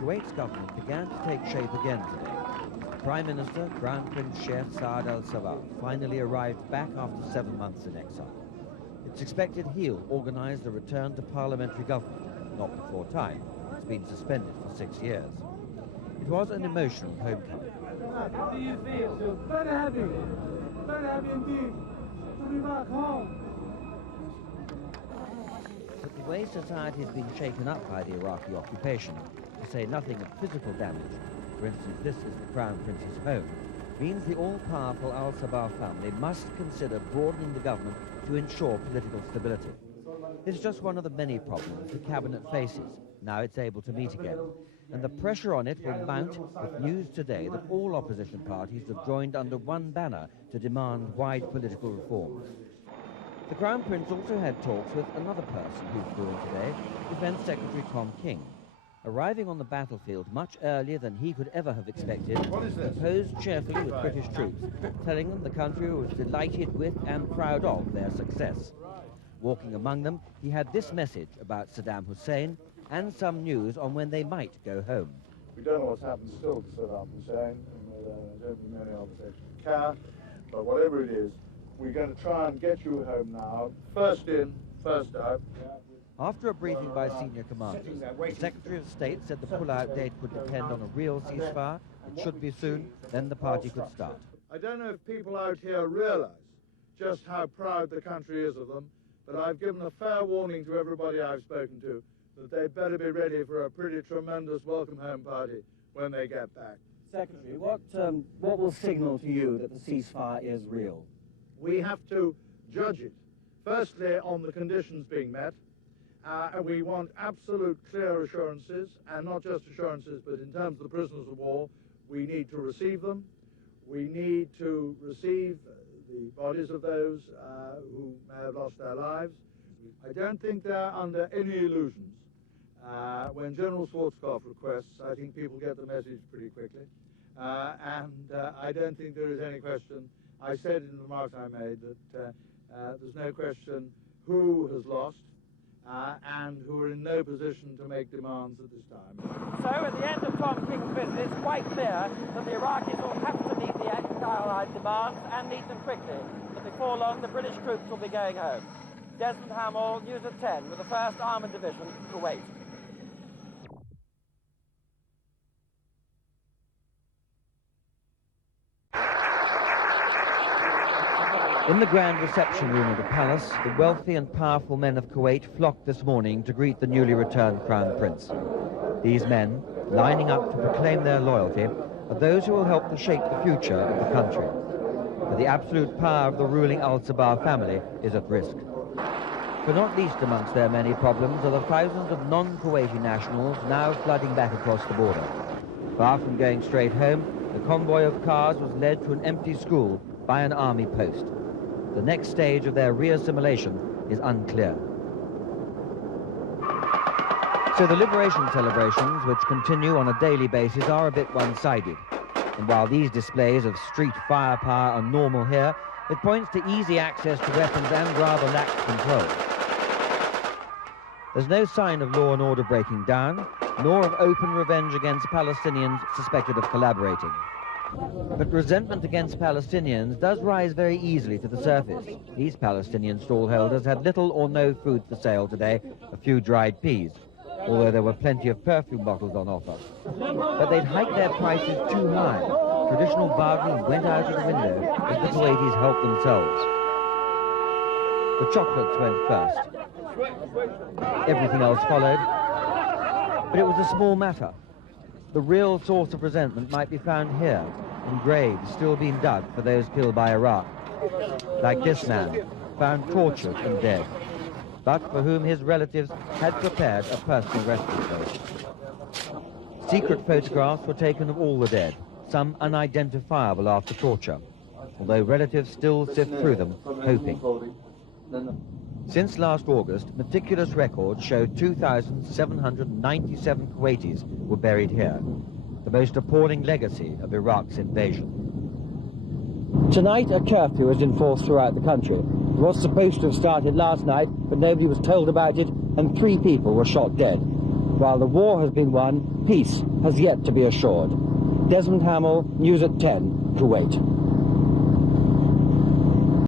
Kuwait's government began to take shape again today. Prime Minister, Crown Prince Sheikh Saad al-Sabah, finally arrived back after 7 months in exile. It's expected he'll organize the return to parliamentary government, not before time. It's been suspended for 6 years. It was an emotional homecoming. How do you feel? Very happy indeed to be back home. But the way society has been shaken up by the Iraqi occupation, to say nothing of physical damage, for instance this is the Crown Prince's home, means the all-powerful al-Sabah family must consider broadening the government to ensure political stability. It's just one of the many problems the cabinet faces. Now it's able to meet again. And the pressure on it will mount with news today that all opposition parties have joined under one banner to demand wide political reforms. The Crown Prince also had talks with another person who flew in today, Defence Secretary Tom King. Arriving on the battlefield much earlier than he could ever have expected, he posed cheerfully with British troops, telling them the country was delighted with and proud of their success. Walking among them, he had this message about Saddam Hussein and some news on when they might go home. We don't know what's happened still to Saddam Hussein, and I don't think many of us actually care, but whatever it is, we're going to try and get you home now, first in, first out. After a briefing by senior commanders, the Secretary of State said the pull-out date could depend on a real ceasefire. It should be soon, then the party could start. I don't know if people out here realize just how proud the country is of them, but I've given a fair warning to everybody I've spoken to that they better be ready for a pretty tremendous welcome home party when they get back. Secretary, what will signal to you that the ceasefire is real? We have to judge it, firstly, on the conditions being met. And we want absolute clear assurances, and not just assurances, but in terms of the prisoners of war, we need to receive them. We need to receive the bodies of those who may have lost their lives. I don't think they're under any illusions. When General Schwarzkopf requests, I think people get the message pretty quickly. And I don't think there is any question. I said in the remarks I made that there's no question who has lost, and who are in no position to make demands at this time. So at the end of Tom King's visit, it's quite clear that the Iraqis will have to meet the Allied demands and meet them quickly. But before long, the British troops will be going home. Desmond Hamill, News at 10, with the 1st Armoured Division, Kuwait. In the grand reception room of the palace, the wealthy and powerful men of Kuwait flocked this morning to greet the newly returned Crown Prince. These men, lining up to proclaim their loyalty, are those who will help to shape the future of the country. For the absolute power of the ruling al-Sabah family is at risk. For not least amongst their many problems are the thousands of non-Kuwaiti nationals now flooding back across the border. Far from going straight home, the convoy of cars was led to an empty school by an army post. The next stage of their re-assimilation is unclear. So the liberation celebrations, which continue on a daily basis, are a bit one-sided. And while these displays of street firepower are normal here, it points to easy access to weapons and rather lax control. There's no sign of law and order breaking down, nor of open revenge against Palestinians suspected of collaborating. But resentment against Palestinians does rise very easily to the surface. These Palestinian stallholders had little or no food for sale today, a few dried peas, although there were plenty of perfume bottles on offer. But they'd hiked their prices too high. Traditional bargaining went out of the window as the Kuwaitis helped themselves. The chocolates went first. Everything else followed. But it was a small matter. The real source of resentment might be found here, in graves still being dug for those killed by Iraq. Like this man, found tortured and dead, but for whom his relatives had prepared a personal resting place. Secret photographs were taken of all the dead, some unidentifiable after torture, although relatives still sift through them, hoping. Since last August, meticulous records show 2,797 Kuwaitis were buried here, the most appalling legacy of Iraq's invasion. Tonight, a curfew is enforced throughout the country. It was supposed to have started last night, but nobody was told about it, and 3 people were shot dead. While the war has been won, peace has yet to be assured. Desmond Hamill, News at 10, Kuwait.